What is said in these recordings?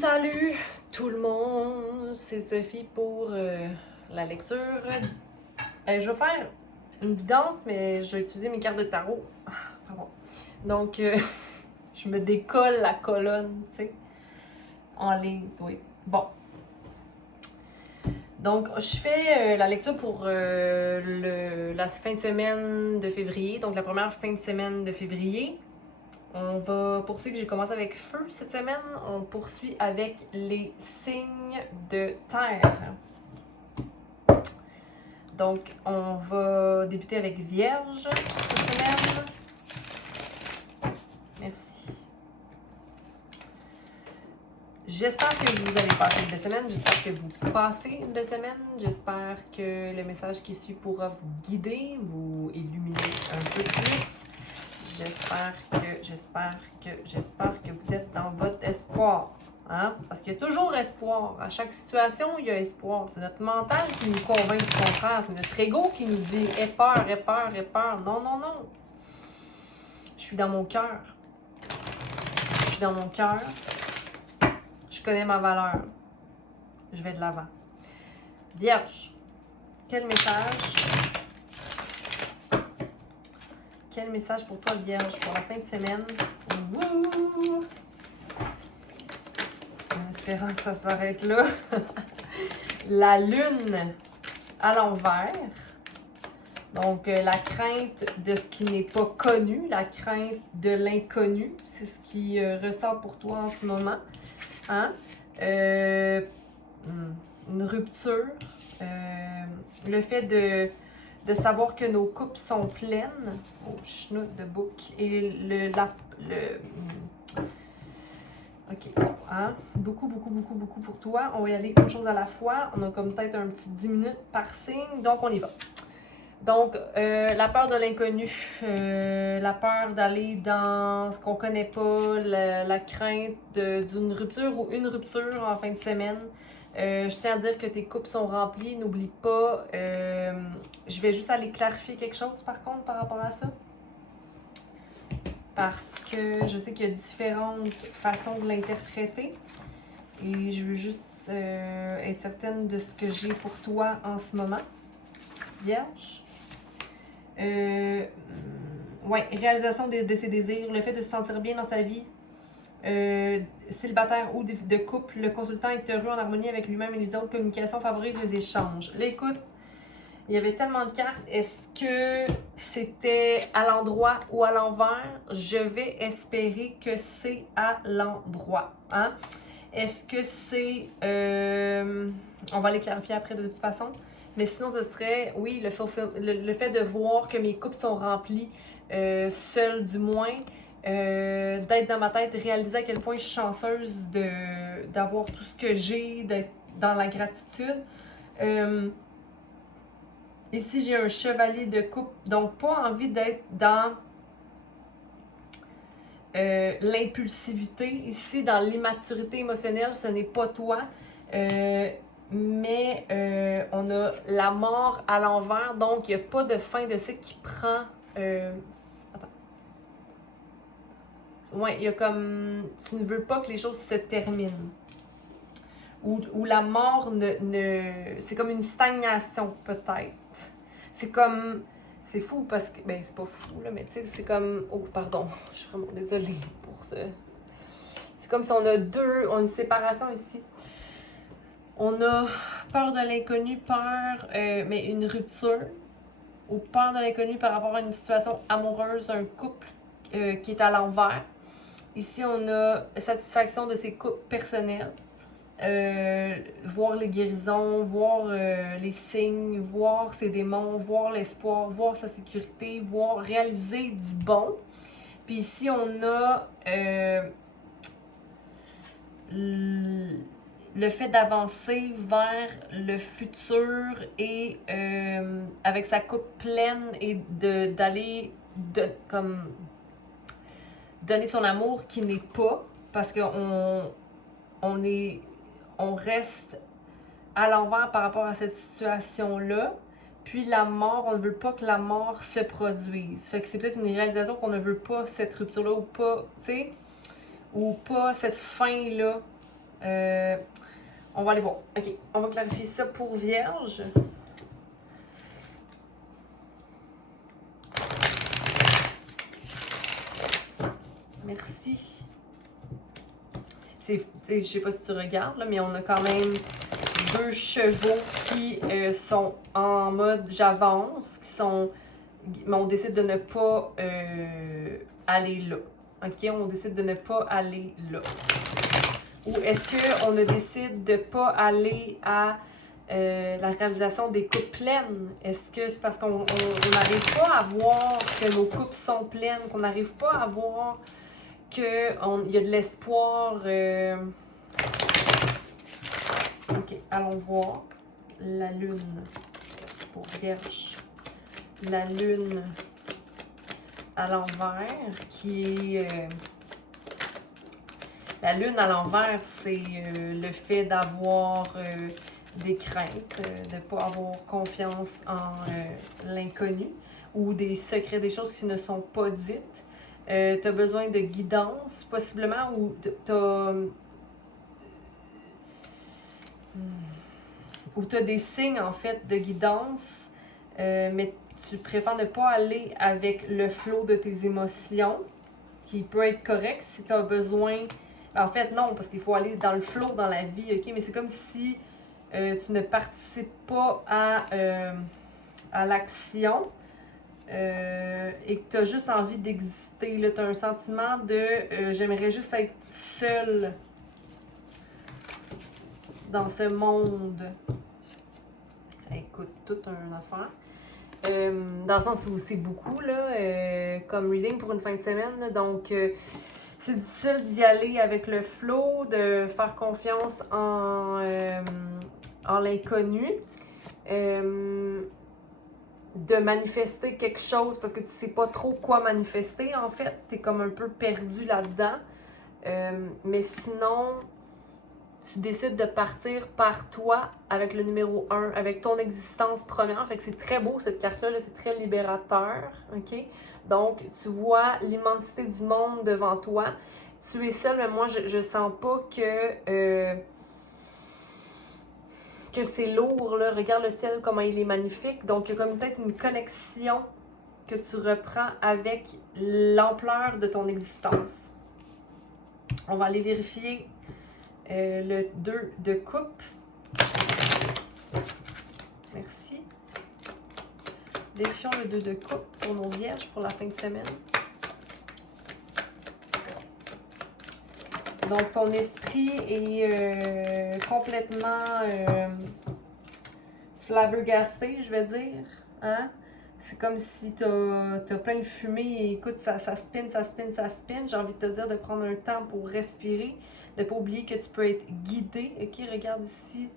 Salut tout le monde, c'est Sophie pour la lecture. Je vais faire une guidance, mais je vais utiliser mes cartes de tarot. Pardon. Donc, je me décolle la colonne, tu sais, en ligne, oui. Bon. Donc, je fais la lecture pour la fin de semaine de février, donc la première fin de semaine de février. On va poursuivre, j'ai commencé avec feu cette semaine, on poursuit avec les signes de terre. Donc, on va débuter avec Vierge cette semaine. Merci. J'espère que vous allez passer une belle semaine, j'espère que vous passez une belle semaine, j'espère que le message qui suit pourra vous guider, vous illuminer un peu plus. J'espère que vous êtes dans votre espoir. Hein? Parce qu'il y a toujours espoir. À chaque situation, il y a espoir. C'est notre mental qui nous convainc du contraire. C'est notre ego qui nous dit « aie peur, aie peur, aie peur ». Non, non, non. Je suis dans mon cœur. Je suis dans mon cœur. Je connais ma valeur. Je vais de l'avant. Vierge, quel message? Quel message pour toi, Vierge, pour la fin de semaine? Wouhou! En espérant que ça s'arrête là. La lune à l'envers. Donc, la crainte de ce qui n'est pas connu, la crainte de l'inconnu, c'est ce qui ressort pour toi en ce moment. Hein? Une rupture. Le fait de savoir que nos coupes sont pleines. Oh, chenoute de bouc. Et OK. Hein? Beaucoup pour toi. On va y aller une chose à la fois. On a comme peut-être un petit 10 minutes par signe. Donc, on y va. Donc, la peur de l'inconnu. La peur d'aller dans ce qu'on connaît pas. La crainte d'une rupture ou une rupture en fin de semaine. Je tiens à dire que tes coupes sont remplies. N'oublie pas. Je vais juste aller clarifier quelque chose par contre par rapport à ça. Parce que je sais qu'il y a différentes façons de l'interpréter. Et je veux juste être certaine de ce que j'ai pour toi en ce moment. Vierge. Ouais, réalisation de ses désirs, le fait de se sentir bien dans sa vie. Célibataire ou de couple, le consultant est heureux en harmonie avec lui-même et les autres. Communication favorise les échanges. L'écoute, il y avait tellement de cartes. Est-ce que c'était à l'endroit ou à l'envers? Je vais espérer que c'est à l'endroit. Hein? Est-ce que c'est... on va les clarifier après de toute façon. Mais sinon, ce serait, oui, le fait de voir que mes coupes sont remplies, seule du moins, d'être dans ma tête, réaliser à quel point je suis chanceuse d'avoir tout ce que j'ai, d'être dans la gratitude. Ici, j'ai un chevalier de coupe, donc pas envie d'être dans l'impulsivité. Ici, dans l'immaturité émotionnelle, ce n'est pas toi. Mais on a la mort à l'envers, donc il n'y a pas de fin de cycle qui prend... attends. Ouais, il y a comme... Tu ne veux pas que les choses se terminent. Ou la mort c'est comme une stagnation, peut-être. C'est comme... C'est fou parce que... Ben, c'est pas fou, là, mais tu sais, c'est comme... Oh, pardon, je suis vraiment désolée pour ça. C'est comme si on a une séparation ici. On a peur de l'inconnu, mais une rupture, ou peur de l'inconnu par rapport à une situation amoureuse, un couple qui est à l'envers. Ici, on a satisfaction de ses couples personnels, voir les guérisons, voir les signes, voir ses démons, voir l'espoir, voir sa sécurité, voir réaliser du bon. Puis ici, on a... le fait d'avancer vers le futur et avec sa coupe pleine et d'aller comme donner son amour qui n'est pas, parce qu'on reste à l'envers par rapport à cette situation-là. Puis la mort, on ne veut pas que la mort se produise. Fait que c'est peut-être une réalisation qu'on ne veut pas cette rupture-là ou pas, tu sais, ou pas cette fin-là On va aller voir. OK, on va clarifier ça pour Vierge. Merci. Je sais pas si tu regardes, là, mais on a quand même 2 chevaux qui sont en mode j'avance, mais on décide de ne pas aller là. OK? On décide de ne pas aller là. Ou est-ce qu'on décide de ne pas aller à la réalisation des coupes pleines? Est-ce que c'est parce qu'on n'arrive pas à voir que nos coupes sont pleines, qu'on n'arrive pas à voir qu'il y a de l'espoir? OK, allons voir la lune pour Vierge. La lune à l'envers qui est... la lune à l'envers, c'est le fait d'avoir des craintes, de ne pas avoir confiance en l'inconnu ou des secrets, des choses qui ne sont pas dites. Tu as besoin de guidance, possiblement, ou tu as des signes, en fait, de guidance, mais tu préfères ne pas aller avec le flot de tes émotions, qui peut être correct si tu as besoin... En fait, non, parce qu'il faut aller dans le flow dans la vie, OK? Mais c'est comme si tu ne participes pas à l'action et que tu as juste envie d'exister. Tu as un sentiment de j'aimerais juste être seule dans ce monde. Écoute, toute une affaire. Dans le sens où c'est beaucoup, là, comme reading pour une fin de semaine. Là, donc, c'est difficile d'y aller avec le flow, de faire confiance en l'inconnu, de manifester quelque chose parce que tu sais pas trop quoi manifester, en fait. Tu es comme un peu perdu là-dedans. Mais sinon, tu décides de partir par toi avec le numéro 1, avec ton existence première. Fait que c'est très beau, cette carte-là, -là, c'est très libérateur, OK? Donc, tu vois l'immensité du monde devant toi. Tu es seule, mais moi, je sens pas que c'est lourd, là. Regarde le ciel, comment il est magnifique. Donc, il y a comme peut-être une connexion que tu reprends avec l'ampleur de ton existence. On va aller vérifier le 2 de coupe. Merci. Vérifions le 2 de coupe pour nos vierges pour la fin de semaine. Donc, ton esprit est complètement flabbergasté, je vais dire. Hein? C'est comme si tu as plein de fumée et écoute, ça spin, ça spin, ça spin. J'ai envie de te dire de prendre un temps pour respirer, de ne pas oublier que tu peux être guidé. OK, regarde ici.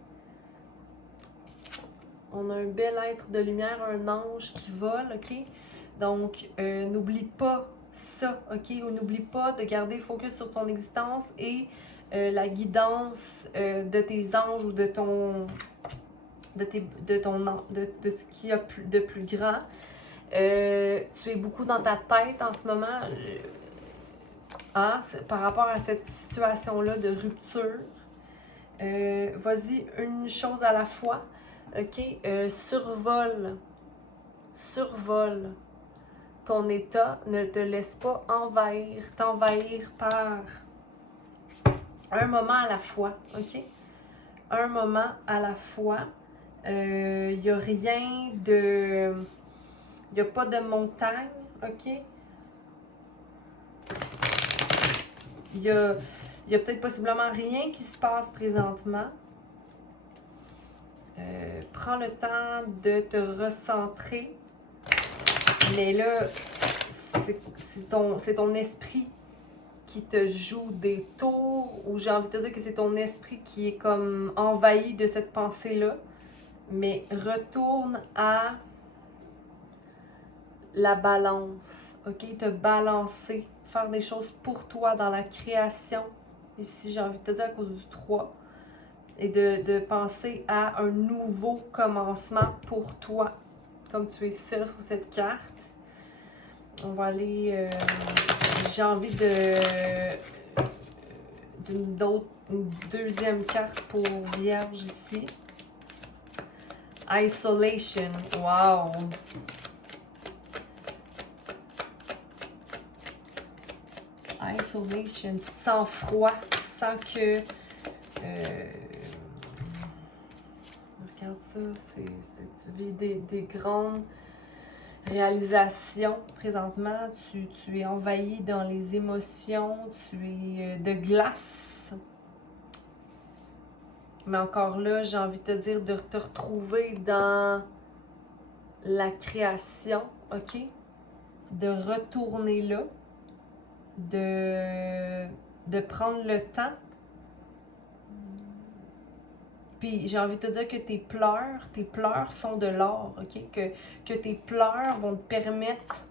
On a un bel être de lumière, un ange qui vole, OK? Donc, n'oublie pas ça, OK? Ou n'oublie pas de garder le focus sur ton existence et la guidance de tes anges ou de ce qu'il y a de plus grand. Tu es beaucoup dans ta tête en ce moment par rapport à cette situation-là de rupture. Vas-y, une chose à la fois. OK? Survole ton état. Ne te laisse pas t'envahir par un moment à la fois. OK? Un moment à la fois. Il n'y a rien de... Il n'y a pas de montagne. OK? Il y a peut-être possiblement rien qui se passe présentement. Prends le temps de te recentrer. Mais là, c'est ton esprit qui te joue des tours, ou j'ai envie de te dire que c'est ton esprit qui est comme envahi de cette pensée-là. Mais retourne à la balance, OK? Te balancer, faire des choses pour toi dans la création. Ici, j'ai envie de te dire à cause du 3. Et de penser à un nouveau commencement pour toi, comme tu es seul sur cette carte. On va aller... j'ai envie d'une Une deuxième carte pour Vierge ici. Isolation. Wow! Isolation. Tu te sens froid. Tu sens que... regarde ça. Tu vis des grandes réalisations présentement. Tu es envahi dans les émotions. Tu es de glace. Mais encore là, j'ai envie de te dire de te retrouver dans la création, OK? De retourner là. De prendre le temps. Puis j'ai envie de te dire que tes pleurs sont de l'or, OK? Que tes pleurs vont te permettre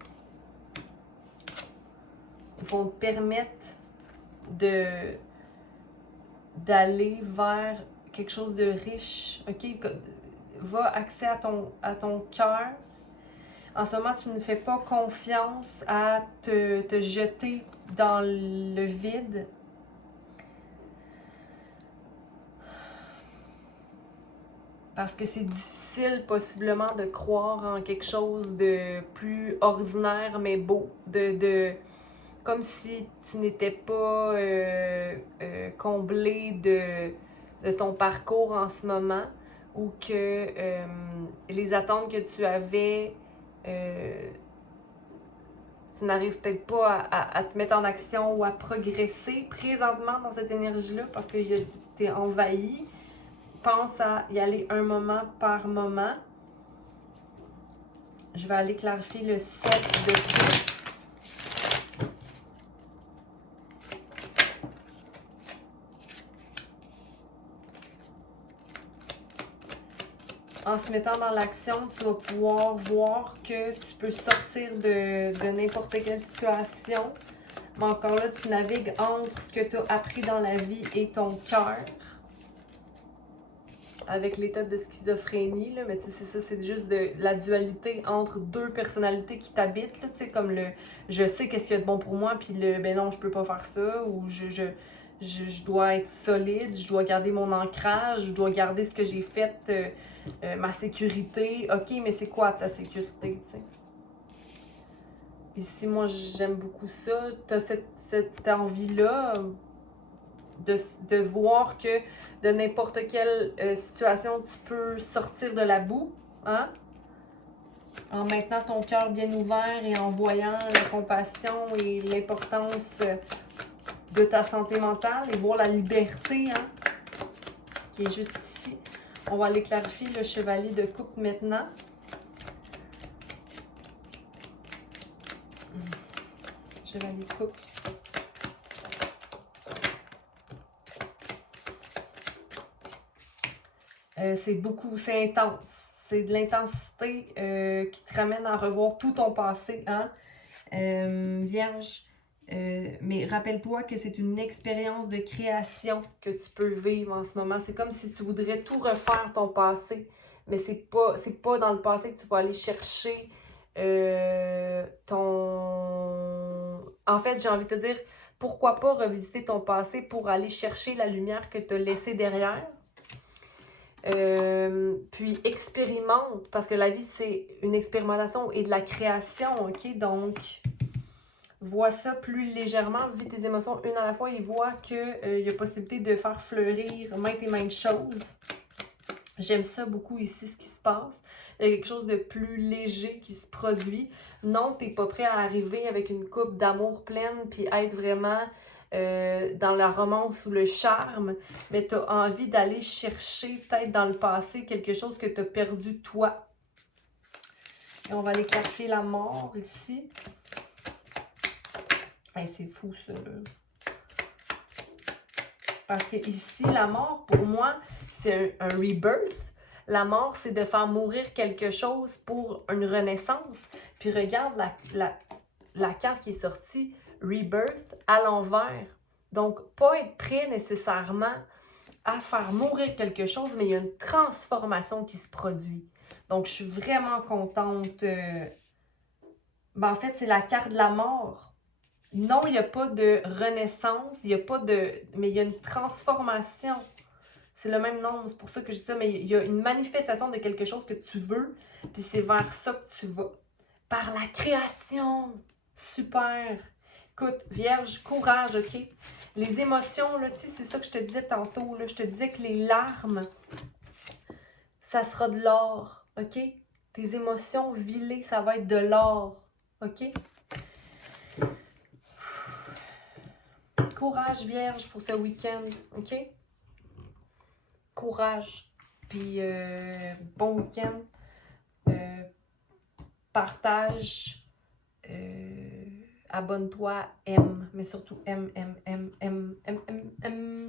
d'aller vers quelque chose de riche, OK? Va accès à ton cœur. En ce moment, tu ne fais pas confiance à te jeter dans le vide. Parce que c'est difficile possiblement de croire en quelque chose de plus ordinaire mais beau. Comme si tu n'étais pas comblé de ton parcours en ce moment ou que les attentes que tu avais, tu n'arrives peut-être pas à te mettre en action ou à progresser présentement dans cette énergie-là parce que tu es envahi. Pense à y aller un moment par moment. Je vais aller clarifier le 7 de coupe. En se mettant dans l'action, tu vas pouvoir voir que tu peux sortir de n'importe quelle situation. Mais encore là, tu navigues entre ce que tu as appris dans la vie et ton cœur. Avec l'état de schizophrénie, là, mais tu sais, c'est ça, c'est juste de la dualité entre deux personnalités qui t'habitent, là, tu sais, comme le « je sais qu'est-ce qu'il y a de bon pour moi », puis le « ben non, je peux pas faire ça », ou je dois être solide, je dois garder mon ancrage, je dois garder ce que j'ai fait, ma sécurité. OK, mais c'est quoi ta sécurité, tu sais? Ici, moi, j'aime beaucoup ça. Tu as cette envie-là de voir que de n'importe quelle situation, tu peux sortir de la boue, hein? En maintenant ton cœur bien ouvert et en voyant la compassion et l'importance de ta santé mentale et voir la liberté, hein, qui est juste ici. On va aller clarifier le chevalier de coupe maintenant. Chevalier de coupe. C'est intense. C'est de l'intensité qui te ramène à revoir tout ton passé, hein? Vierge, mais rappelle-toi que c'est une expérience de création que tu peux vivre en ce moment. C'est comme si tu voudrais tout refaire ton passé, mais c'est pas dans le passé que tu vas aller chercher En fait, j'ai envie de te dire, pourquoi pas revisiter ton passé pour aller chercher la lumière que tu as laissée derrière? Puis expérimente, parce que la vie, c'est une expérimentation et de la création, OK? Donc, vois ça plus légèrement, vis tes émotions une à la fois et vois qu'il y a possibilité de faire fleurir maintes et maintes choses. J'aime ça beaucoup ici, ce qui se passe. Il y a quelque chose de plus léger qui se produit. Non, tu n'es pas prêt à arriver avec une coupe d'amour pleine puis être vraiment dans la romance ou le charme, mais tu as envie d'aller chercher peut-être dans le passé quelque chose que tu as perdu toi. Et on va aller clarifier la mort ici. Hey, c'est fou ça, là. Parce que ici, la mort, pour moi, c'est un rebirth. La mort, c'est de faire mourir quelque chose pour une renaissance. Puis regarde la carte qui est sortie, Rebirth, à l'envers. Donc, pas être prêt nécessairement à faire mourir quelque chose, mais il y a une transformation qui se produit. Donc, je suis vraiment contente. En fait, c'est la carte de la mort. Non, il n'y a pas de renaissance, il n'y a pas de... Mais il y a une transformation. C'est le même nombre, c'est pour ça que je dis ça, mais il y a une manifestation de quelque chose que tu veux, puis c'est vers ça que tu vas. Par la création. Super. Écoute, Vierge, courage, OK? Les émotions, là, tu sais, c'est ça que je te disais tantôt, là. Je te disais que les larmes, ça sera de l'or, OK? Tes émotions vilées, ça va être de l'or, OK? Courage, Vierge, pour ce week-end, OK? Courage. Puis, bon week-end. Partage. Abonne-toi, aime. Mais surtout, aime,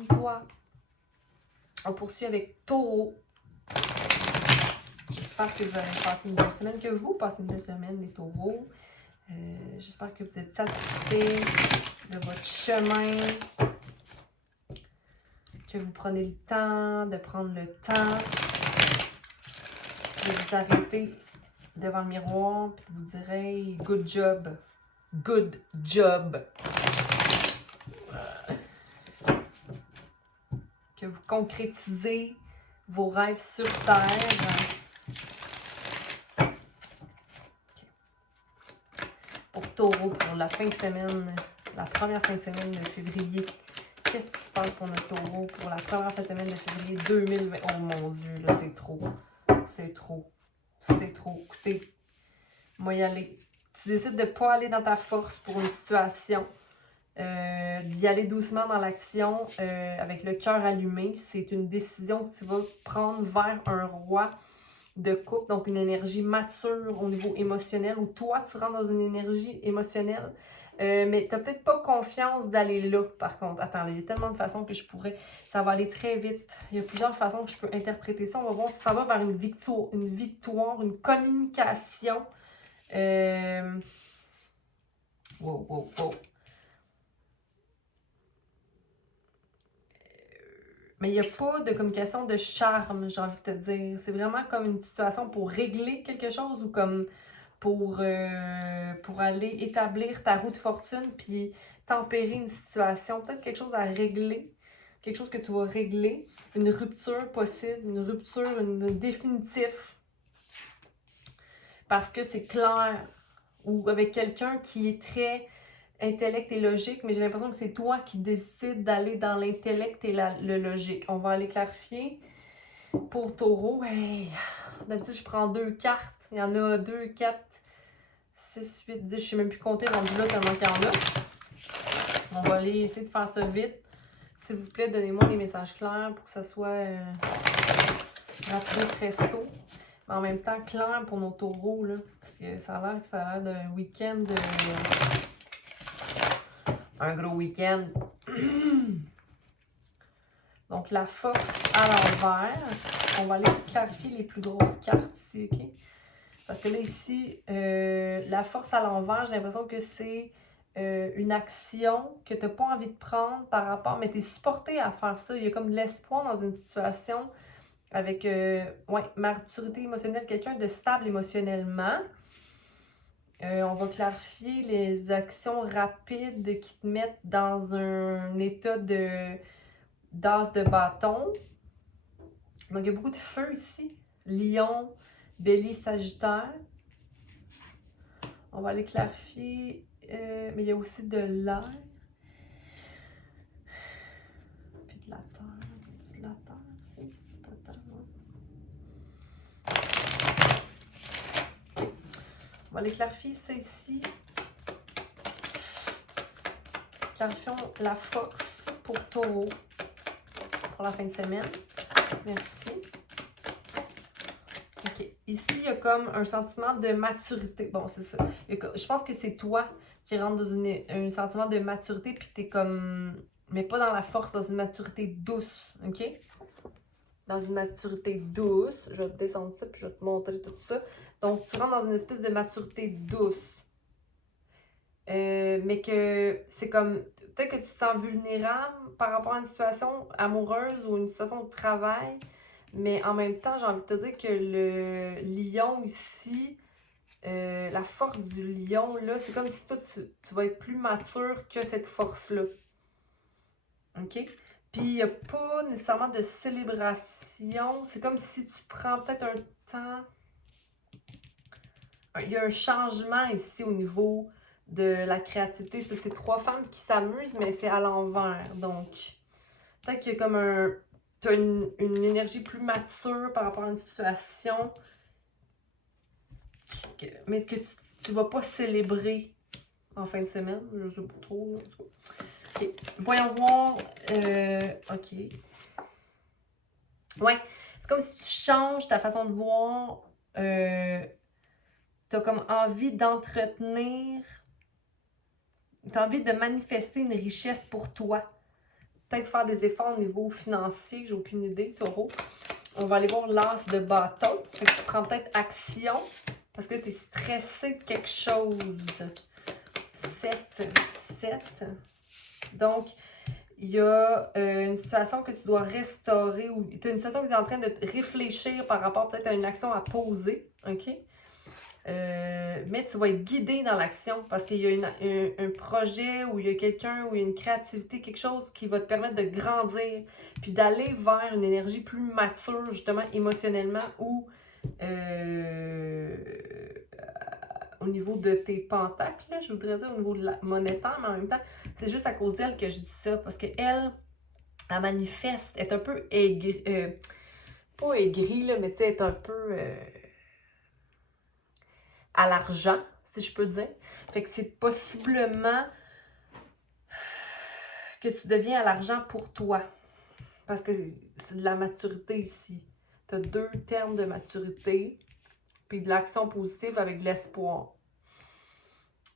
toi. On poursuit avec Taureau. J'espère que vous allez passer une belle semaine, que vous passez une belle semaine, les taureaux. J'espère que vous êtes satisfaits de votre chemin, que vous prenez le temps de prendre le temps de vous arrêter devant le miroir et vous direz good job, good job. Que vous concrétisez vos rêves sur Terre. Pour Taureau, pour la fin de semaine, la première fin de semaine de février. Qu'est-ce qui se passe pour notre Taureau pour la première fin de semaine de février 2020? Oh mon Dieu, là, c'est trop. C'est trop. C'est trop. Écoutez, moi y aller. Tu décides de ne pas aller dans ta force pour une situation. D'y aller doucement dans l'action avec le cœur allumé. C'est une décision que tu vas prendre vers un roi de coupe, donc une énergie mature au niveau émotionnel, où toi, tu rentres dans une énergie émotionnelle, mais tu n'as peut-être pas confiance d'aller là, par contre. Attends, il y a tellement de façons que je pourrais... Ça va aller très vite. Il y a plusieurs façons que je peux interpréter ça. On va voir, tu t'en vas vers une victoire, une communication. Wow. Mais il n'y a pas de communication de charme, j'ai envie de te dire. C'est vraiment comme une situation pour régler quelque chose ou comme pour aller établir ta roue de fortune puis tempérer une situation. Peut-être quelque chose à régler, quelque chose que tu vas régler, une rupture possible, une rupture, une définitif. Parce que c'est clair. Ou avec quelqu'un qui est très intellect et logique, mais j'ai l'impression que c'est toi qui décides d'aller dans l'intellect et le logique. On va aller clarifier pour Taureau. Hey, d'habitude, je prends 2 cartes. Il y en a 2, 4, 6, 8, 10. Je ne sais même plus compter rendu là tellement qu'il y en a. On va aller essayer de faire ça vite. S'il vous plaît, donnez-moi les messages clairs pour que ça soit rapide, presto. Mais en même temps, clair pour nos taureaux, là. Parce que ça a l'air d'un week-end un gros week-end. Donc, la force à l'envers. On va aller clarifier les plus grosses cartes ici, OK? Parce que là, ici, la force à l'envers, j'ai l'impression que c'est une action que tu n'as pas envie de prendre par rapport, mais tu es supporté à faire ça. Il y a comme de l'espoir dans une situation avec maturité émotionnelle, quelqu'un de stable émotionnellement. On va clarifier les actions rapides qui te mettent dans un état d'as de bâton. Donc, il y a beaucoup de feu ici. Lion, Bélier, Sagittaire. On va aller clarifier, mais il y a aussi de l'air. Puis de la terre. C'est de la terre ici. Pas tant, non? On va aller clarifier ça ici. Clarifions la force pour Taureau pour la fin de semaine. Merci. OK. Ici, il y a comme un sentiment de maturité. Bon, c'est ça. Je pense que c'est toi qui rentre dans un sentiment de maturité, puis t'es comme... Mais pas dans la force, dans une maturité douce, OK? Dans une maturité douce. Je vais te descendre ça, puis je vais te montrer tout ça. Donc, tu rentres dans une espèce de maturité douce. Mais que c'est comme... Peut-être que tu te sens vulnérable par rapport à une situation amoureuse ou une situation de travail. Mais en même temps, j'ai envie de te dire que le lion ici La force du lion, là, c'est comme si toi, tu vas être plus mature que cette force-là. OK? Puis, il n'y a pas nécessairement de célébration. C'est comme si tu prends peut-être un temps. Il y a un changement ici au niveau de la créativité. C'est parce que c'est trois femmes qui s'amusent, mais c'est à l'envers. Donc, peut-être qu'il y a comme un. Tu as une énergie plus mature par rapport à une situation, mais que tu vas pas célébrer en fin de semaine. Je sais pas trop. Là. OK. Voyons voir. OK. Ouais. C'est comme si tu changes ta façon de voir. Tu as comme envie d'entretenir. Tu as envie de manifester une richesse pour toi. Peut-être faire des efforts au niveau financier, j'ai aucune idée, taureau. On va aller voir l'as de bâton. Fait que tu prends peut-être action parce que tu es stressé de quelque chose. 7. Donc, il y a une situation que tu dois restaurer ou tu as une situation que tu es en train de réfléchir par rapport peut-être à une action à poser. OK? Mais tu vas être guidé dans l'action parce qu'il y a un projet ou il y a quelqu'un ou il y a une créativité, quelque chose qui va te permettre de grandir puis d'aller vers une énergie plus mature, justement, émotionnellement ou au niveau de tes pentacles, là, je voudrais dire au niveau de la monétaire, mais en même temps, c'est juste à cause d'elle que je dis ça parce qu'elle, elle manifeste, est un peu aigrie, pas aigrie, là, mais tu sais, elle est un peu à l'argent, si je peux dire. Fait que c'est possiblement que tu deviens à l'argent pour toi. Parce que c'est de la maturité ici. Tu as 2 termes de maturité, puis de l'action positive avec de l'espoir.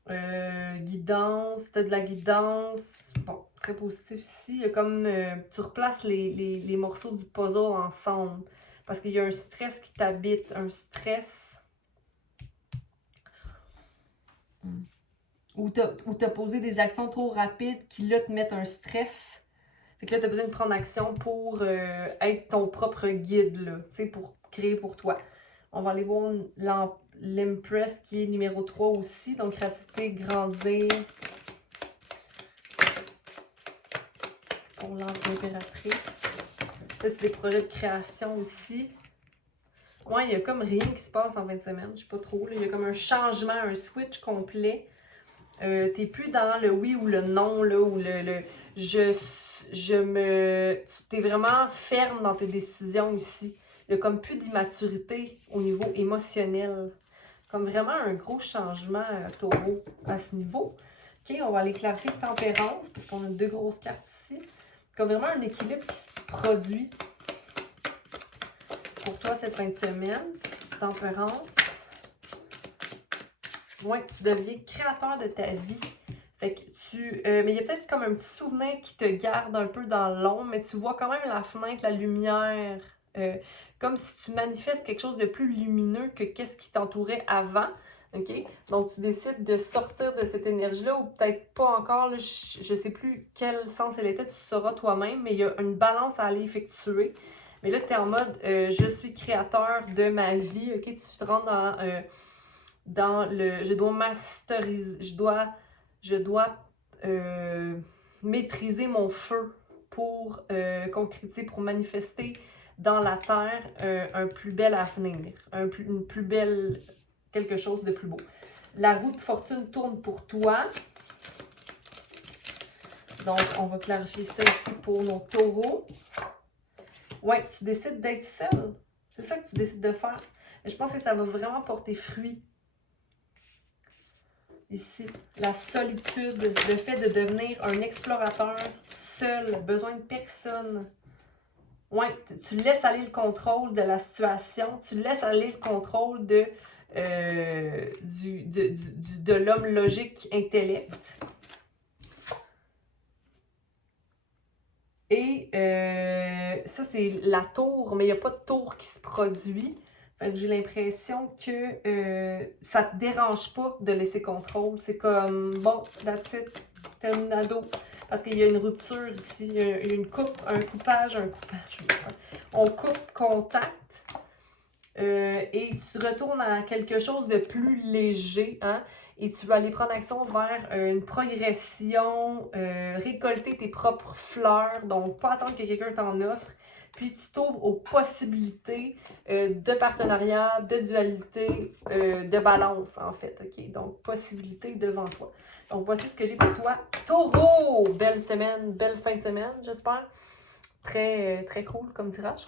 Guidance, tu as de la guidance. Bon, très positif ici. Il y a comme tu replaces les morceaux du puzzle ensemble. Parce qu'il y a un stress qui t'habite, un stress. Ou t'as posé des actions trop rapides qui, là, te mettent un stress. Fait que là, t'as besoin de prendre action pour être ton propre guide, là, tu sais, pour créer pour toi. On va aller voir l'Empress qui est numéro 3 aussi. Donc, créativité, grandir. Pour l'impératrice. Ça, c'est des projets de création aussi. Ouais, il y a comme rien qui se passe en fin de semaine, je sais pas trop. Là. Il y a comme un changement, un switch complet. T'es plus dans le oui ou le non, là, ou le t'es vraiment ferme dans tes décisions ici. Il y a comme plus d'immaturité au niveau émotionnel. Comme vraiment un gros changement, taureau, à ce niveau. OK, on va aller clarifier tempérance, parce qu'on a 2 grosses cartes ici. Comme vraiment un équilibre qui se produit pour toi cette fin de semaine. Tempérance. Ouais, tu deviens créateur de ta vie. Fait que mais il y a peut-être comme un petit souvenir qui te garde un peu dans l'ombre, mais tu vois quand même la fenêtre, la lumière. Comme si tu manifestes quelque chose de plus lumineux que qu'est-ce qui t'entourait avant. OK? Donc, tu décides de sortir de cette énergie-là, ou peut-être pas encore, là, je sais plus quel sens elle était, tu sauras toi-même, mais il y a une balance à aller effectuer. Mais là, tu es en mode je suis créateur de ma vie. OK? Tu te rentres dans le je dois masteriser, je dois maîtriser mon feu pour concrétiser, pour manifester dans la terre un plus bel avenir, une plus belle, quelque chose de plus beau. La roue de fortune tourne pour toi. Donc, on va clarifier ça ici pour nos taureaux. Ouais, tu décides d'être seul. C'est ça que tu décides de faire. Et je pense que ça va vraiment porter fruit. Ici, la solitude, le fait de devenir un explorateur seul, besoin de personne. Ouais, tu laisses aller le contrôle de la situation, tu laisses aller le contrôle de l'homme logique, intellect. Et ça, c'est la tour, mais il n'y a pas de tour qui se produit. Fait que j'ai l'impression que ça te dérange pas de laisser contrôle. C'est comme, bon, that's it, terminado. Parce qu'il y a une rupture ici, il y a une coupe, un coupage. On coupe contact. et tu retournes à quelque chose de plus léger, hein, et tu vas aller prendre action vers une progression, récolter tes propres fleurs, donc pas attendre que quelqu'un t'en offre, puis tu t'ouvres aux possibilités de partenariat, de dualité, de balance en fait, ok? Donc, possibilités devant toi. Donc, voici ce que j'ai pour toi. Taureau! Belle semaine, belle fin de semaine, j'espère. Très, très cool comme tirage.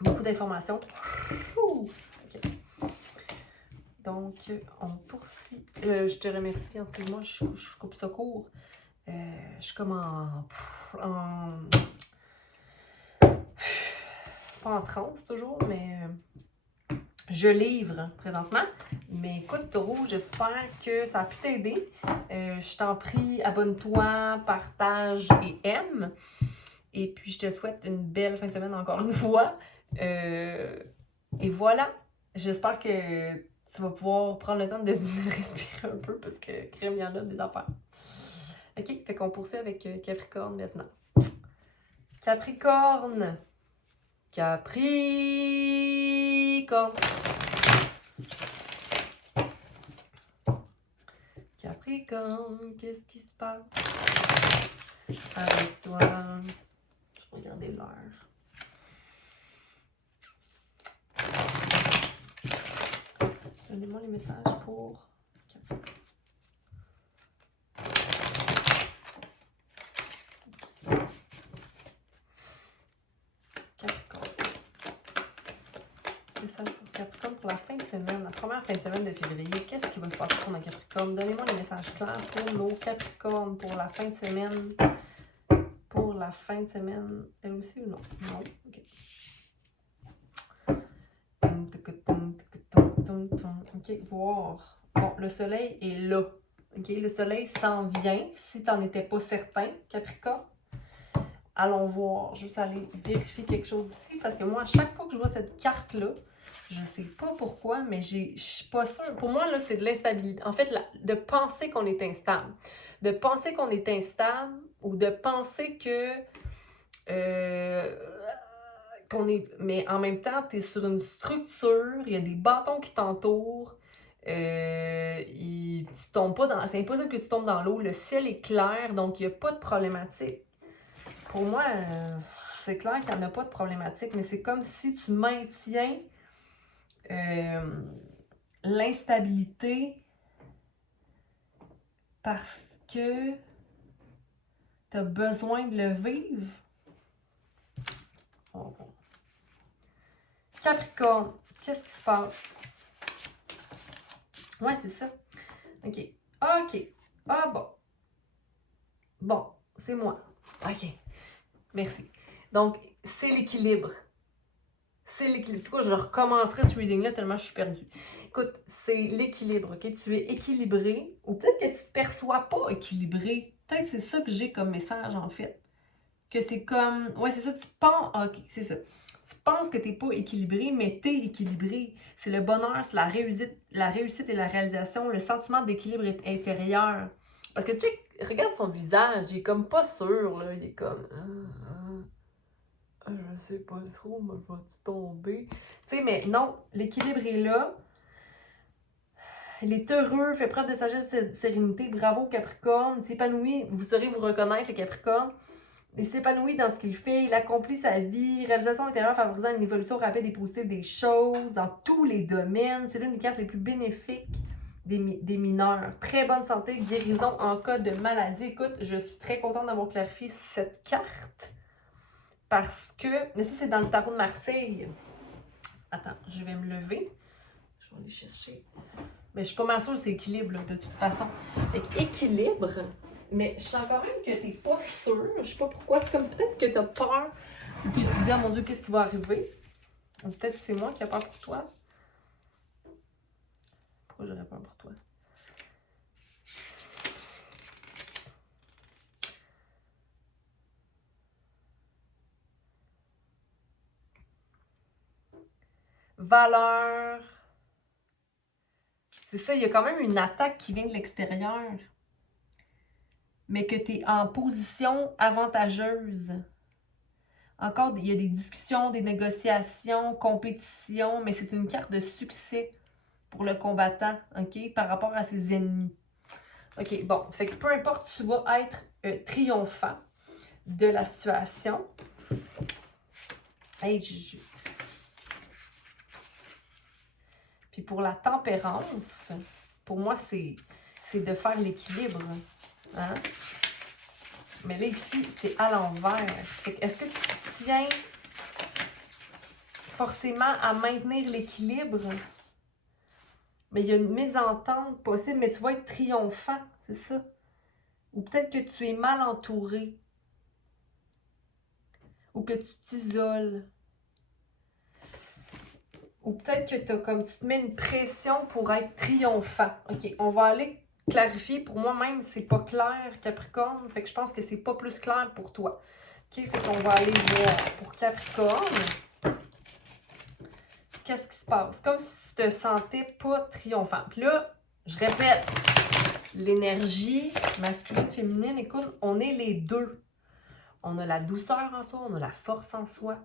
Beaucoup d'informations. Okay. Donc, on poursuit. Je te remercie. Excuse-moi, je coupe ça court. Je suis comme pas en transe toujours, mais je livre présentement. Mais écoute, Taureau, j'espère que ça a pu t'aider. Je t'en prie, abonne-toi, partage et aime. Et puis, je te souhaite une belle fin de semaine encore une fois. Et voilà. J'espère que tu vas pouvoir prendre le temps de respirer un peu parce que crème, il y en a des affaires. OK, fait qu'on poursuit avec Capricorne maintenant. Capricorne. Capricorne. Capricorne, qu'est-ce qui se passe avec toi? Je vais regarder l'heure. Donnez-moi les messages pour Capricorne. Message pour Capricorne pour la fin de semaine, la première fin de semaine de février. Qu'est-ce qui va se passer pour nos Capricornes? Donnez-moi les messages clairs pour nos Capricornes pour la fin de semaine. Pour la fin de semaine, elle aussi ou non? Non, ok. Ok, voir. Bon, le soleil est là. Ok, le soleil s'en vient. Si tu n'en étais pas certain, Capricorne, allons voir. Juste aller vérifier quelque chose ici. Parce que moi, à chaque fois que je vois cette carte-là, je ne sais pas pourquoi, mais je suis pas sûre. Pour moi, là, c'est de l'instabilité. En fait, de penser qu'on est instable. De penser qu'on est instable ou de penser que qu'on est. Mais en même temps, tu es sur une structure, il y a des bâtons qui t'entourent. Tu tombes pas dans. C'est impossible que tu tombes dans l'eau. Le ciel est clair, donc il n'y a pas de problématique. Pour moi, c'est clair qu'il n'y en a pas de problématique, mais c'est comme si tu maintiens l'instabilité parce que tu as besoin de le vivre. Capricorne, qu'est-ce qui se passe? Ouais, c'est ça. OK. OK. Ah bon. Bon, c'est moi. OK. Merci. Donc, c'est l'équilibre. C'est l'équilibre. Du coup, je recommencerai ce reading-là tellement je suis perdue. Écoute, c'est l'équilibre, OK? Tu es équilibré, ou peut-être que tu ne te perçois pas équilibré. Peut-être que c'est ça que j'ai comme message, en fait. Que c'est comme... Ouais, c'est ça, tu penses... OK, c'est ça. Tu penses que tu n'es pas équilibré, mais tu es équilibré. C'est le bonheur, c'est la réussite et la réalisation, le sentiment d'équilibre intérieur. Parce que, tu sais, regarde son visage, il est comme pas sûr, là. Il est comme... je sais pas trop, mais va-tu tomber? Tu sais, mais non, l'équilibre est là. Il est heureux, fait preuve de sagesse et de sérénité. Bravo, Capricorne. Il s'épanouit, vous saurez vous reconnaître, le Capricorne. Il s'épanouit dans ce qu'il fait, il accomplit sa vie, réalisation intérieure favorisant une évolution rapide et positive des choses dans tous les domaines. C'est l'une des cartes les plus bénéfiques des mineurs. Très bonne santé, guérison en cas de maladie. Écoute, je suis très contente d'avoir clarifié cette carte parce que, mais ça c'est dans le tarot de Marseille. Attends, je vais me lever. Je vais aller chercher. Mais je suis pas mal sûre que c'est équilibre là, de toute façon. Fait équilibre. Mais je sens quand même que t'es pas sûre. Je sais pas pourquoi. C'est comme peut-être que t'as peur. Ou que tu te dis, ah mon Dieu, qu'est-ce qui va arriver? Ou peut-être que c'est moi qui ai peur pour toi. Pourquoi j'aurais peur pour toi? Valeur. C'est ça, il y a quand même une attaque qui vient de l'extérieur. Mais que tu es en position avantageuse. Encore, il y a des discussions, des négociations, compétition, mais c'est une carte de succès pour le combattant, OK, par rapport à ses ennemis. OK, bon, fait que peu importe, tu vas être triomphant de la situation. Hey, Puis pour la tempérance, pour moi, c'est de faire l'équilibre. Hein? Mais là, ici, c'est à l'envers. Est-ce que tu tiens forcément à maintenir l'équilibre? Mais il y a une mésentente possible, mais tu vas être triomphant, c'est ça? Ou peut-être que tu es mal entouré. Ou que tu t'isoles. Ou peut-être que tu te mets une pression pour être triomphant. OK, on va aller clarifier. Pour moi-même, c'est pas clair, Capricorne. Fait que je pense que c'est pas plus clair pour toi. OK, fait qu'on va aller voir pour Capricorne. Qu'est-ce qui se passe? Comme si tu te sentais pas triomphant. Puis là, je répète, l'énergie masculine, féminine, écoute, on est les deux. On a la douceur en soi, on a la force en soi.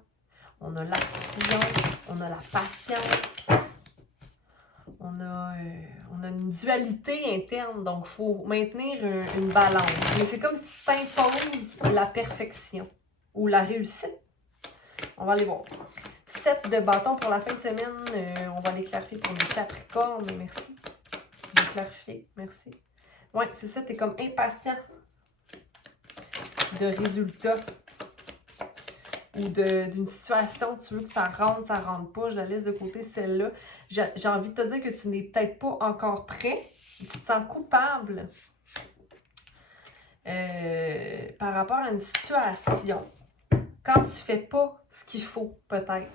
On a l'action, on a la patience, on a une dualité interne, donc il faut maintenir une balance. Mais c'est comme si tu t'imposes la perfection ou la réussite. On va aller voir. 7 de bâton pour la fin de semaine. On va les clarifier pour les Capricornes. Merci. Je vais clarifier. Merci. Ouais, c'est ça, tu es comme impatient de résultats. Ou d'une situation, tu veux que ça rentre pas, je la laisse de côté celle-là. J'ai envie de te dire que tu n'es peut-être pas encore prêt, tu te sens coupable par rapport à une situation. Quand tu fais pas ce qu'il faut, peut-être.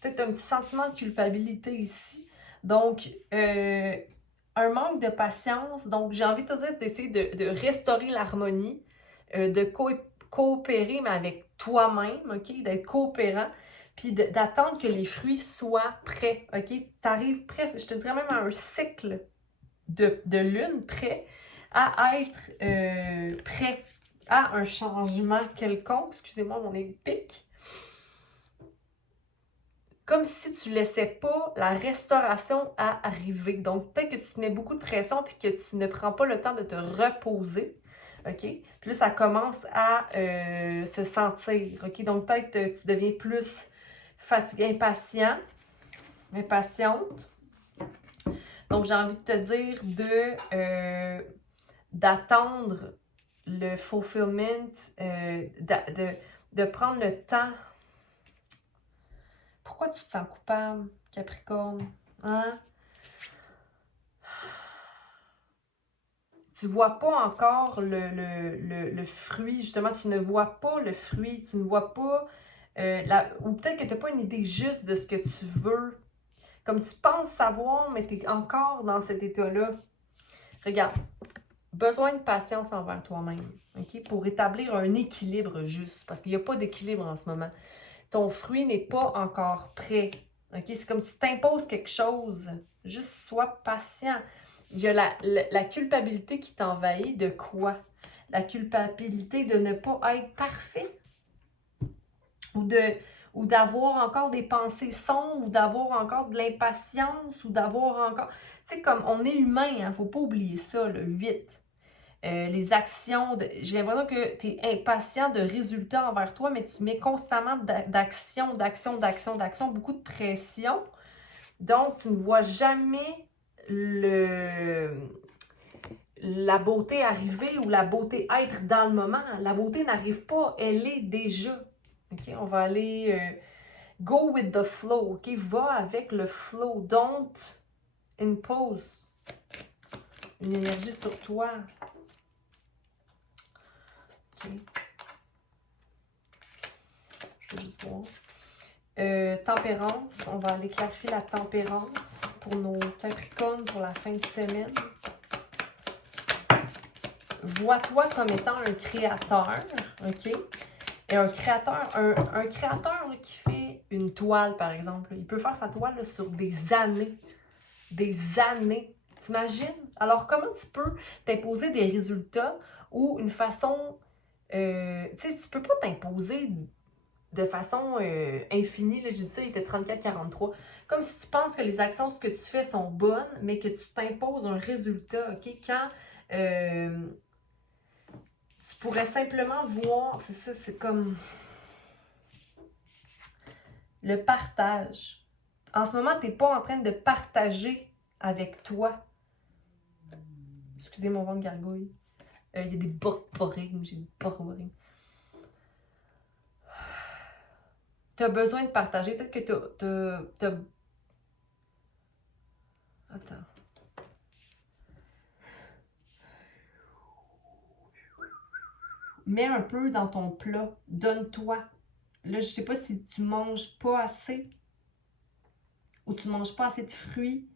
Peut-être un petit sentiment de culpabilité ici. Donc, un manque de patience. Donc, j'ai envie de te dire d'essayer de restaurer l'harmonie, de coopérer, mais avec toi-même, OK? D'être coopérant, puis d'attendre que les fruits soient prêts, OK? Tu arrives presque, je te dirais même à un cycle de lune prêt à être prêt à un changement quelconque. Excusez-moi, mon nez pique. Comme si tu ne laissais pas la restauration à arriver. Donc, peut-être que tu te mets beaucoup de pression puis que tu ne prends pas le temps de te reposer. OK? Puis là, ça commence à se sentir. OK? Donc, peut-être que tu deviens plus fatigué, impatiente. Donc, j'ai envie de te dire d'attendre le fulfillment, de prendre le temps. Pourquoi tu te sens coupable, Capricorne? Hein? Tu ne vois pas encore le fruit, justement, tu ne vois pas le fruit, tu ne vois pas, ou peut-être que tu n'as pas une idée juste de ce que tu veux. Comme tu penses savoir, mais tu es encore dans cet état-là. Regarde, besoin de patience envers toi-même, OK? Pour établir un équilibre juste, parce qu'il n'y a pas d'équilibre en ce moment. Ton fruit n'est pas encore prêt, OK? C'est comme tu t'imposes quelque chose. Juste sois patient. Il y a la culpabilité qui t'envahit de quoi? La culpabilité de ne pas être parfait ou d'avoir encore des pensées sombres, ou d'avoir encore de l'impatience, ou d'avoir encore... Tu sais, comme on est humain, il ne faut pas oublier ça, le 8. Les actions, j'ai l'impression que tu es impatient de résultats envers toi, mais tu mets constamment d'action, beaucoup de pression. Donc, tu ne vois jamais la beauté arriver ou la beauté être dans le moment. La beauté n'arrive pas, elle est déjà. OK, on va aller go with the flow. OK, va avec le flow. Don't impose une énergie sur toi. OK. Je vais juste voir. Tempérance, on va aller clarifier la tempérance pour nos Capricornes pour la fin de semaine. Vois-toi comme étant un créateur, OK? Et un créateur qui fait une toile, par exemple, il peut faire sa toile là, sur des années. Des années. T'imagines? Alors, comment tu peux t'imposer des résultats ou une façon... tu sais, tu peux pas t'imposer de façon infinie. Là, j'ai dit ça, il était 34-43. Comme si tu penses que les actions, ce que tu fais sont bonnes, mais que tu t'imposes un résultat, OK? Quand tu pourrais simplement voir, c'est ça, c'est comme le partage. En ce moment, tu n'es pas en train de partager avec toi. Excusez mon vent de gargouille. Il y a des borborings, j'ai des borborings. Tu as besoin de partager. Peut-être que tu as... Attends. Mets un peu dans ton plat. Donne-toi. Là, je sais pas si tu manges pas assez ou tu manges pas assez de fruits.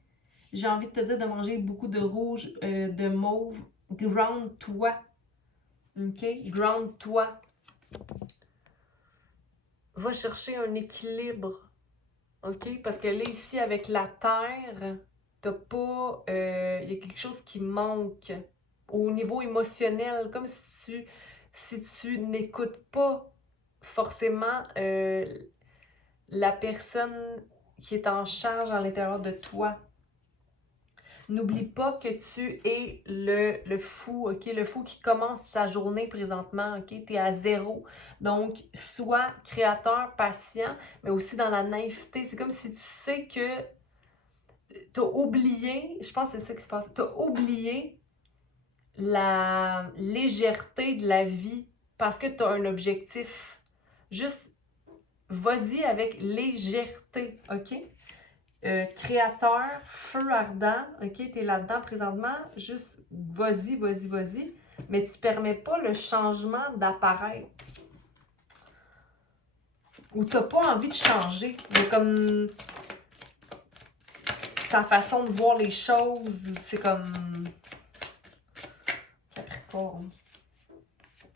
J'ai envie de te dire de manger beaucoup de rouge, de mauve. Ground-toi. OK? Ground-toi. Va chercher un équilibre. OK? Parce que là, ici, avec la terre, t'as pas... Il y a quelque chose qui manque au niveau émotionnel. Comme si tu n'écoutes pas forcément la personne qui est en charge à l'intérieur de toi. N'oublie pas que tu es le fou, OK? Le fou qui commence sa journée présentement, OK? Tu es à 0. Donc, sois créateur, patient, mais aussi dans la naïveté. C'est comme si tu sais que tu as oublié, je pense que c'est ça qui se passe, tu as oublié la légèreté de la vie parce que tu as un objectif. Juste, vas-y avec légèreté, OK? Créateur, feu ardent, ok, tu es là-dedans présentement, juste vas-y, vas-y, vas-y, mais tu permets pas le changement d'apparaître. Ou tu n'as pas envie de changer. C'est comme ta façon de voir les choses, c'est comme Capricorne.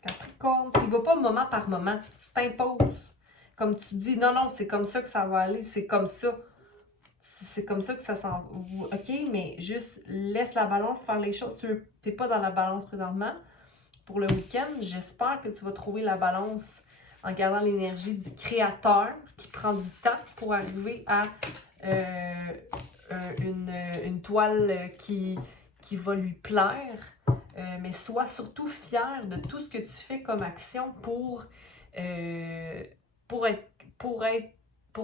Capricorne, tu ne vas pas moment par moment, tu t'imposes. Comme tu dis, non, non, c'est comme ça que ça va aller, c'est comme ça. C'est comme ça que ça s'en va. OK, mais juste laisse la balance faire les choses. Tu n'es pas dans la balance présentement. Pour le week-end, j'espère que tu vas trouver la balance en gardant l'énergie du créateur qui prend du temps pour arriver à une toile qui va lui plaire. Mais sois surtout fier de tout ce que tu fais comme action pour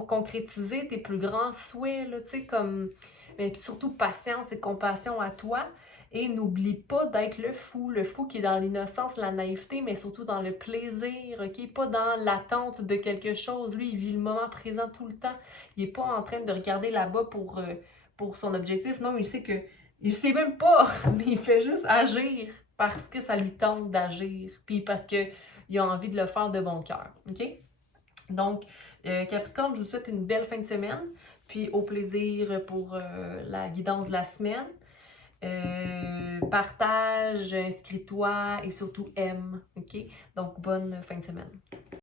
concrétiser tes plus grands souhaits, là, tu sais, comme, mais surtout patience et compassion à toi. Et n'oublie pas d'être le fou qui est dans l'innocence, la naïveté, mais surtout dans le plaisir, OK? Pas dans l'attente de quelque chose. Lui, il vit le moment présent tout le temps. Il n'est pas en train de regarder là-bas pour son objectif. Non, il sait que, il sait même pas, mais il fait juste agir parce que ça lui tente d'agir, puis parce qu'il a envie de le faire de bon cœur, OK? Donc, Capricorne, je vous souhaite une belle fin de semaine, puis au plaisir pour la guidance de la semaine. Partage, inscris-toi et surtout aime, OK? Donc, bonne fin de semaine.